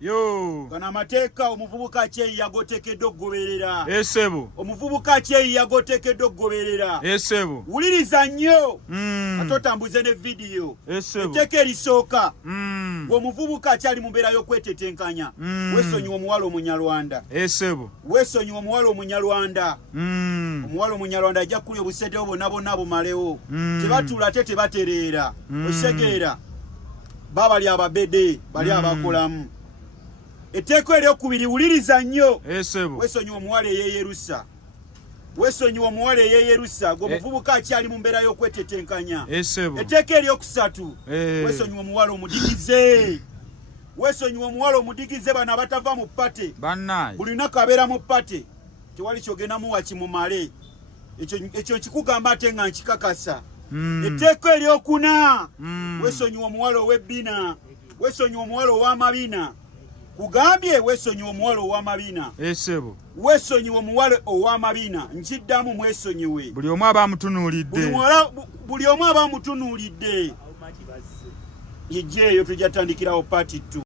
Yo. Kana mateeka omuvubuka kyeyi yagotekedde okugoberera. Esebo. Omuvubuka kyeyi yagotekedde okugoberera. Esebo. Wuliriza nnyo. Ate otambuze ne vidiyo. Esebo. Etteeka erisooka. Ng'omuvubuka akyali mu mbeera y'okwetetenkanya. Weesonyiwa omuwala Omunyarwanda. Esebo. Weesonyiwa omuwala Omunyarwanda. Omuwala Omunyarwanda ajja kulya obuseddewo bonna bumalewo. Tebatuula ate tebatereera. Osegeera. Bali ababede bali abakolamu. Etteeka eryokubiri wuliriza nnyo. Esebo. Weesonyiwa omuwala eyeeyerusa. Weesonyiwa omuwala eyeeyerusa ng'omuvubuka akyali mu mbeera y'okwetetenkanya. Esebo. Etteeka eryokusatu. Weesonyiwa omuwala omudigize. Weesonyiwa omuwala omudigize bano abatava mu ppate. Bannaye. Buli lunaku abeera mu ppate. Tewali kyogendamu wakimumale. Ekyo nkikugamba ate nga nkikakasa. Etteeka eryokuna. Weesonyiwa omuwala ow'ebbina. Weesonyiwa omuwala ow'amabina. Kugambye weesonyiwa omuwala ow'amabina. Esebo. Weesonyiwa omuwala ow'amabina. Nkiddamu mwesonyiwe. Buli omu aba amutunuulidde. Buli omu aba amutunuulidde. Yejje eyo tujja tandikirawo paati 2.